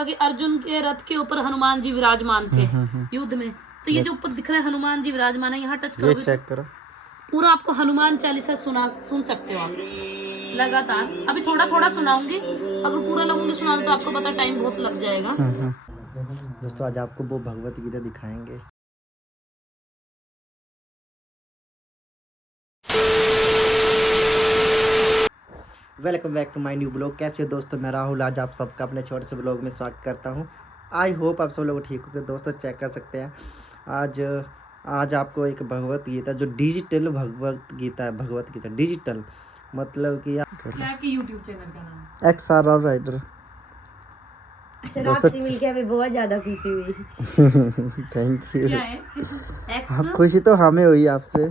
होगा कि अर्जुन के रथ के ऊपर हनुमान जी विराजमान थे युद्ध में। तो ये जो ऊपर दिख रहा है हनुमान जी विराजमान है, यहाँ टच करोगे ये चेक करो, पूरा आपको हनुमान चालीसा सुन सकते हो आप लगातार। अभी थोड़ा थोड़ा सुनाऊंगी, अगर पूरा लगूंगी सुनाने तो आपको पता टाइम बहुत लग जाएगा। दोस्तों आज आपको वो भगवत गीता दिखाएंगे। Welcome back to my new blog. कैसे हो दोस्तों, मैं राहुल आज आप सबका अपने छोटे से ब्लॉग में स्वागत करता हूं। आई होप आप सब लोग ठीक हो। दोस्तों चेक कर सकते हैं आज आपको एक भगवत गीता जो डिजिटल भगवत गीता है। भगवत गीता डिजिटल मतलब कि आपकी यूट्यूब चैनल का नाम XR और राइडर। दोस्तों मिलके हमें बहुत ज्यादा खुशी हुई। Thank you. क्या है हाँ, खुशी तो हमें हुई आपसे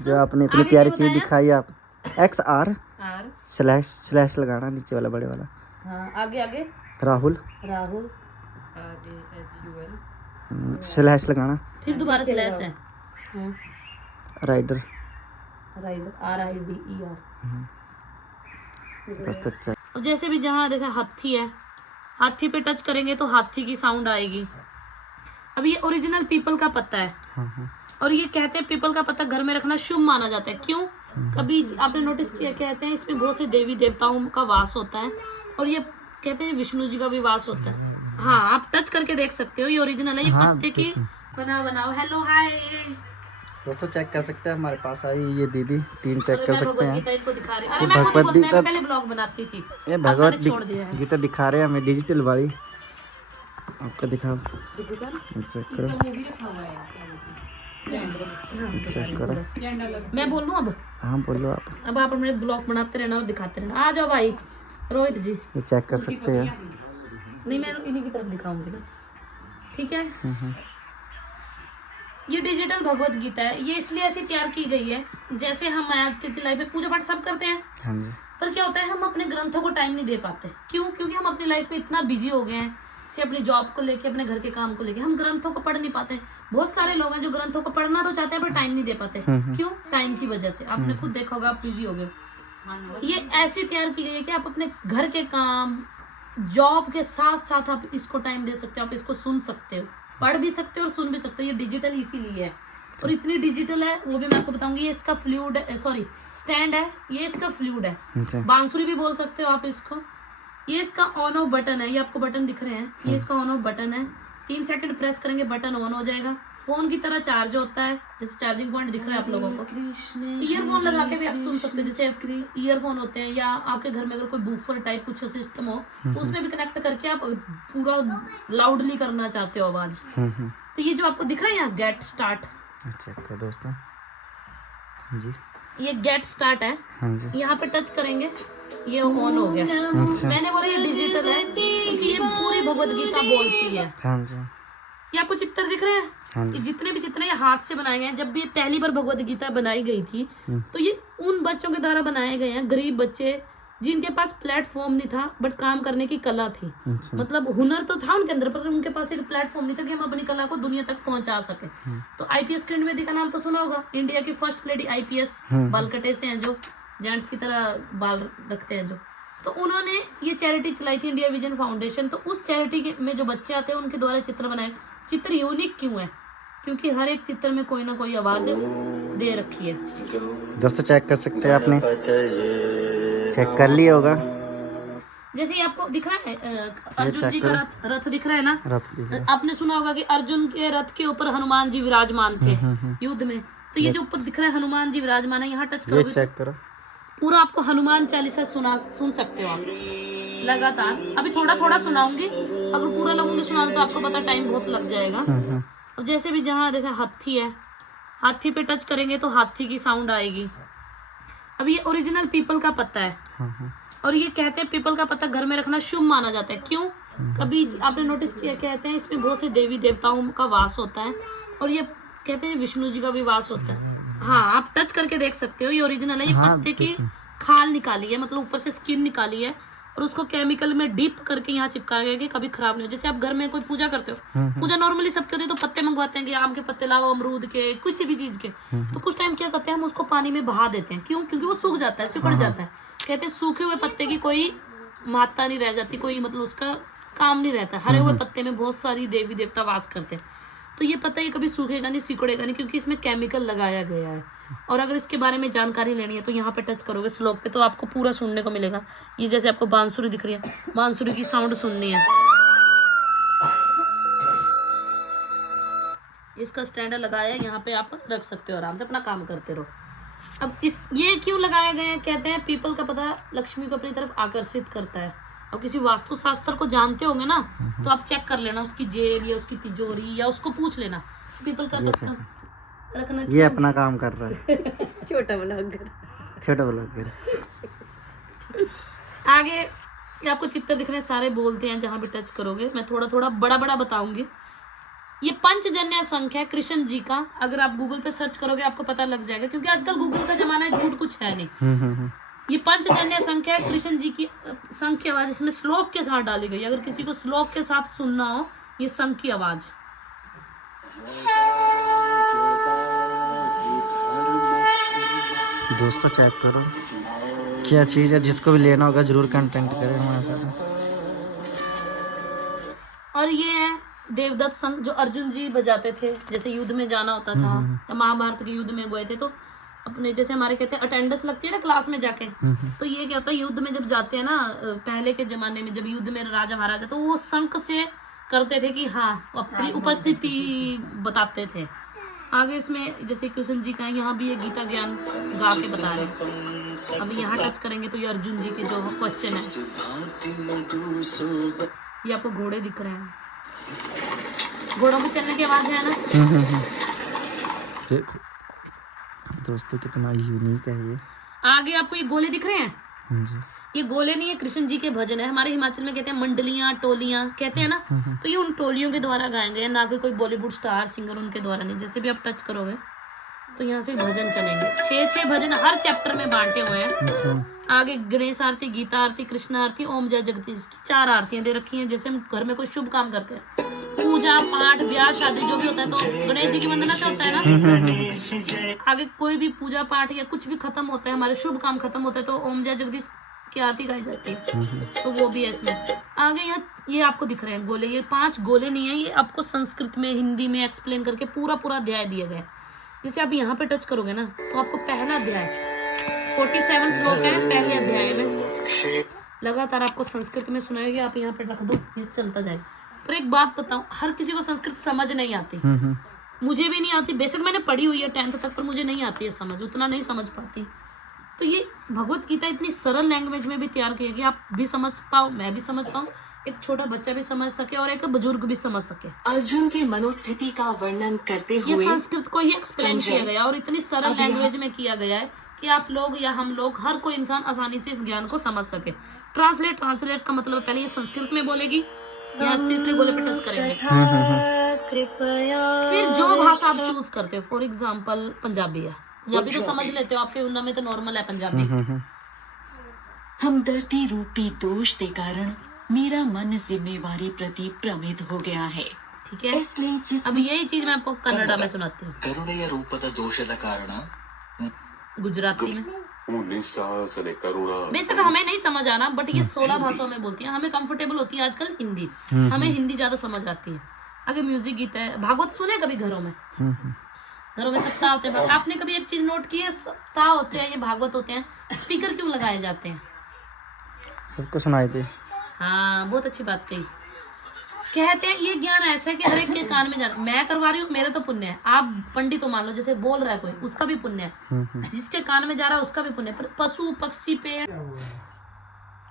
जो आपने इतनी प्यारी चीज दिखाई। आप XR स्लैश लगाना नीचे वाला बड़े वाला। हाँ, आगे आगे राहुल आगे HUL स्लैश लगाना, फिर दोबारा स्लैश है राइडर RIDER। बस अच्छा। अब जैसे भी जहाँ देखा हाथी है, हाथी पे टच करेंगे तो हाथी की साउंड आएगी। अब ये ओरिजिनल पीपल का पत्ता है और ये कहते हैं पीपल का पत्ता घर में रखना शुभ माना जाता है। क्यों? कभी आपने नोटिस किया, कहते हैं इसमें बहुत से देवी देवताओं का वास होता है और ये कहते हैं विष्णु जी का भी वास होता है। हाँ, आप टच करके देख सकते हो, ये ओरिजिनल है। ये पत्ते की बनाओ। हेलो हाय दोस्तों चेक कर सकते हैं, हमारे पास आई ये दीदी 3 चेक कर सकते हैं। इनको दिखा रही। अरे मैं खुद बोलते हैं, पहले ब्लॉग बनाती थी, ये भगवत गीता दिखा रहे हैं हमें डिजिटल वाली। आपको दिखा चेक करो, चेक करो। मैं बोलूं अब? हाँ बोलो आप। अब आप अपने ब्लॉग बनाते रहना और दिखाते रहना। आ जाओ भाई रोहित जी, ये चेक कर सकते हैं। नहीं मैं इन्हीं की तरफ दिखाऊंगी ना, ठीक है। ये डिजिटल भगवत गीता है। ये इसलिए ऐसी तैयार की गई है, जैसे हम आज की लाइफ में पूजा पाठ सब करते हैं, हाँ जी। पर क्या होता है हम अपने ग्रंथों को टाइम नहीं दे पाते। क्यों? क्योंकि हम अपनी लाइफ में इतना बिजी हो गए हैं, चाहे अपनी जॉब को लेके, अपने घर के काम को लेके, हम ग्रंथों को पढ़ नहीं पाते। बहुत सारे लोग हैं जो ग्रंथों को पढ़ना तो चाहते हैं पर टाइम नहीं दे पाते। क्यों? टाइम की वजह से। आपने खुद देखा होगा, आप बिजी हो गए। ये ऐसी तैयार की गई है कि आप अपने घर के काम, जॉब के साथ साथ आप इसको टाइम दे सकते हो, आप इसको सुन सकते हो, पढ़ भी सकते हो और सुन भी सकते हो। ये डिजिटल इसीलिए है और इतनी डिजिटल है, वो भी मैं आपको बताऊंगी। ये इसका फ्लूइड स्टैंड है, ये इसका फ्लूइड है। बांसुरी भी बोल सकते हो आप इसको। ये इसका ऑन ऑफ बटन है, ये आपको बटन दिख रहे हैं, ये इसका ऑन ऑफ बटन है। 3 सेकंड प्रेस करेंगे बटन ऑन हो जाएगा। फोन की तरह चार्ज होता है, जैसे चार्जिंग पॉइंट दिख रहा है आप लोगों को। ईयरफोन लगा के भी आप सुन सकते हो, जैसे ईयरफोन होते हैं, या आपके घर में अगर कोई बूफर टाइप कुछ सिस्टम हो तो उसमें भी कनेक्ट करके आप पूरा लाउडली करना चाहते हो आवाज। तो ये जो आपको दिख रहा है यहाँ गेट स्टार्ट, चेक करो दोस्तों। हाँ जी, ये गेट स्टार्ट है। हाँ जी। यहाँ पे टच करेंगे ये ऑन हो गया। मैंने बोला ये डिजिटल है क्योंकि ये पूरी भगवत गीता बोलती है। हाँ जी। ये आपको चित्र दिख रहे हैं? हाँ जी। जितने भी चित्र ये हाथ से बनाए गए हैं। जब भी पहली बार भगवत गीता बनाई गई थी तो ये उन बच्चों के द्वारा बनाए गए हैं, गरीब बच्चे जिनके पास प्लेटफॉर्म नहीं था बट काम करने की कला थी। मतलब हुनर तो था उनके अंदर, पर उनके पास एक प्लेटफॉर्म नहीं था कि हम अपनी कला को दुनिया तक पहुंचा सके। तो IPS किरण बेदी का नाम तो सुना होगा, इंडिया की फर्स्ट लेडी IPS, बाल कटे से हैं जो, जेंट्स की तरह बाल रखते हैं जो। तो उन्होंने ये चैरिटी चलाई थी, इंडिया विजन फाउंडेशन। तो उस चैरिटी में जो बच्चे आते हैं उनके द्वारा चित्र बनाए। चित्र यूनिक क्यों है? क्योंकि हर एक चित्र में कोई ना कोई आवाज दे रखी है। दोस्तों चेक कर सकते हैं, आपने चेक कर लिया होगा। जैसे ये आपको दिख रहा है अर्जुन जी का रथ दिख रहा है ना। आपने सुना होगा कि अर्जुन के रथ के ऊपर हनुमान जी विराजमान थे युद्ध में। तो ये जो ऊपर दिख रहा है हनुमान जी विराजमान है, यहाँ टच करोगे चेक करो, पूरा आपको हनुमान चालीसा सुन सकते हो आप लगातार। अभी थोड़ा थोड़ा सुनाऊंगी, अगर पूरा लगूंगी सुनाने तो आपको पता टाइम बहुत लग जाएगा। और जैसे भी जहाँ देखा हाथी है, हाथी पे टच करेंगे तो हाथी की साउंड आएगी। अब ये ओरिजिनल पीपल का पत्ता है और ये कहते हैं पीपल का पत्ता घर में रखना शुभ माना जाता है। क्यों? कभी आपने नोटिस किया, कहते हैं इसमें बहुत से देवी देवताओं का वास होता है और ये कहते हैं विष्णु जी का भी वास होता है। हाँ, आप टच करके देख सकते हो, ये ओरिजिनल है। ये पत्ते की खाल निकाली है, मतलब ऊपर से स्किन निकाली है और उसको केमिकल में डिप करके यहाँ चिपकाया गया कि कभी खराब नहीं हो। जैसे आप घर में कोई पूजा करते हो, पूजा नॉर्मली सबके होती है तो पत्ते मंगवाते हैं कि आम के पत्ते लाओ, अमरूद के, कुछ भी चीज के। तो कुछ टाइम क्या करते हैं, हम उसको पानी में बहा देते हैं। क्यों? क्योंकि वो सूख जाता है, सिकुड़ जाता है। कहते हैं सूखे हुए पत्ते की कोई महत्ता नहीं रह जाती, कोई मतलब उसका काम नहीं रहता। हरे हुए पत्ते में बहुत सारी देवी देवता वास करते हैं। तो ये पत्ता ये कभी सूखेगा नहीं, सिकुड़ेगा नहीं, क्योंकि इसमें केमिकल लगाया गया है। और अगर इसके बारे में जानकारी लेनी है तो यहाँ पे टच करोगे श्लोक पे तो आपको पूरा सुनने को मिलेगा। ये जैसे आपको बांसुरी दिख रही है, बांसुरी की साउंड सुननी है। इसका स्टैंडर लगाया है, यहाँ पे आप रख सकते हो, आराम से अपना काम करते रहो। अब ये क्यों लगाया गया है? कहते हैं पीपल का पता लक्ष्मी को अपनी तरफ आकर्षित करता है। और किसी वास्तु शास्त्र को जानते होंगे ना, तो आप चेक कर लेना उसकी जेब या उसकी तिजोरी, या उसको पूछ लेना पीपल का पत्ता रखना। ये अपना काम कर रहा है। छोटा ब्लॉगर। छोटा ब्लॉगर। आगे ये आपको चित्र दिख रहे हैं, सारे बोलते हैं। जहां भी टच करोगे मैं थोड़ा थोड़ा बड़ा बड़ा बताऊंगी। ये पंचजन्य संख्या है कृष्ण जी का। अगर आप गूगल पे सर्च करोगे आपको पता लग जाएगा, क्योंकि आजकल गूगल का जमाना है, झूठ कुछ है नहीं। ये पंचजन्य संख्या है कृष्ण जी की संख की आवाज इसमें श्लोक के साथ डाली गई। अगर किसी को श्लोक के साथ सुनना हो, ये संख की आवाज। दोस्तों चेक करो क्या चीज़ है, जिसको भी लेना होगा जरूर कंटेंट करें हमारे साथ। और ये है देवदत्त संघ, जो अर्जुन जी बजाते थे। जैसे युद्ध में जाना होता था, या महाभारत के युद्ध में गए थे, तो अपने जैसे हमारे कहते हैं अटेंडेंस लगती है ना क्लास में जाके, तो ये क्या होता है युद्ध में जब जाते हैं ना, पहले के जमाने में जब युद्ध में राजा महाराजा, तो वो शंख से करते थे कि हाँ अपनी उपस्थिति बताते थे। आगे इसमें जैसे कृष्ण जी का है, यहाँ भी ये गीता ज्ञान गा के बता रहे हैं। अभी यहाँ टच करेंगे तो ये अर्जुन जी के जो क्वेश्चन है। ये आपको घोड़े दिख रहे हैं, घोड़ों के चलने की आवाज है ना। देखो दोस्तों कितना यूनिक है ये। आगे आपको ये गोले दिख रहे हैं। जी। ये गोले नहीं है, कृष्ण जी के भजन है। हमारे हिमाचल में कहते हैं मंडलियां, टोलियां कहते हैं ना, तो ये उन टोलियों के द्वारा गाए गए हैं, ना कि कोई बॉलीवुड स्टार सिंगर उनके द्वारा नहीं। जैसे भी आप टच करोगे तो यहाँ से भजन चलेंगे। 6 भजन हर चैप्टर में बांटे हुए हैं। आगे गणेश आरती, गीता आरती, कृष्ण आरती, ओम जय जगदीश की 4 आरतियां दे रखी हैं। जैसे हम घर में कोई शुभ काम करते हैं, पूजा पाठ ब्याह शादी जो भी होता है, तो गणेश जी की वंदना से होता है ना। आगे कोई भी पूजा पाठ या कुछ भी खत्म होता है, हमारे शुभ काम खत्म होता है, तो ओम जय जगदीश की आरती गाई जाती है, तो वो भी है इसमें। आगे यहाँ ये आपको दिख रहे हैं गोले। ये 5 गोले नहीं है, ये आपको संस्कृत में हिंदी में एक्सप्लेन करके पूरा अध्याय दिया गया है। जैसे आप यहाँ पे टच करोगे ना, तो आपको पहला अध्याय 47 श्लोक है पहले अध्याय में, लगातार आपको संस्कृत में सुनाएगी। आप यहाँ पे रख दो, ये चलता जाएगा। पर एक बात बताऊं, हर किसी को संस्कृत समझ नहीं आती। मुझे भी नहीं आती, बेशक मैंने पढ़ी हुई है 10th तक, पर मुझे नहीं आती है समझ, उतना नहीं समझ पाती। तो ये भगवत गीता इतनी सरल लैंग्वेज में भी तैयार की है कि आप भी समझ पाओ, मैं भी समझ पाऊँ, एक छोटा बच्चा भी समझ सके और एक बुजुर्ग भी समझ सके। अर्जुन की मनोस्थिति का वर्णन करते ये हुए संस्कृत को ही एक्सप्लेन किया गया और इतनी सरल लैंग्वेज में किया गया है कि आप लोग या हम लोग, हर कोई इंसान आसानी से इस ज्ञान को समझ सके। ट्रांसलेट का मतलब पहले ये संस्कृत में बोलेगी, यहाँ तीसरे गोले पे टच करेंगे, फिर जो भाषा आप चूज करते हो। फॉर एग्जाम्पल पंजाबी है, पंजाबी तो समझ लेते हो, आपके उन्ना में तो नॉर्मल है पंजाबी। हमदर्दी रूपी दोष के कारण मेरा मन जिम्मेवारी प्रति भ्रमित हो गया है। ठीक है, अब यही चीज मैं आपको कन्नड़ा में सुनाती हूँ, ಕರುಣೆಯ ರೂಪದ ದೋಷದ ಕಾರಣ गुजराती में। बेशक हमें नहीं समझ आना, बट ये 16 भाषाओं में बोलती है। हमें कंफर्टेबल होती है आजकल हिंदी, हमें हिंदी ज्यादा समझ आती है। आगे म्यूजिक गीत है, भागवत सुने कभी घरों में? घरों में सप्ताह होते हैं। आपने कभी एक चीज नोट की है, सप्ताह होते हैं, ये भागवत होते हैं, स्पीकर क्यों लगाए जाते हैं? सबको सुनाई दे। हाँ, बहुत अच्छी बात कही। कहते हैं ये ज्ञान ऐसा है कि हर एक के कान में जाना। मैं करवा रही हूँ, मेरा तो पुण्य है। आप पंडित तो मान लो, जैसे बोल रहा है कोई, उसका भी पुण्य है, जिसके कान में जा रहा है उसका भी पुण्य है। पर पशु पक्षी पेड़।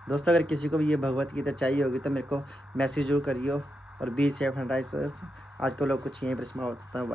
दोस्तों अगर किसी को भी ये भगवत गीता चाहिए होगी तो मेरे को मैसेज जरूर करियो। और बी सेफ एंड राइट। आज को लोग कुछ यहीं पर समाप्त होता है।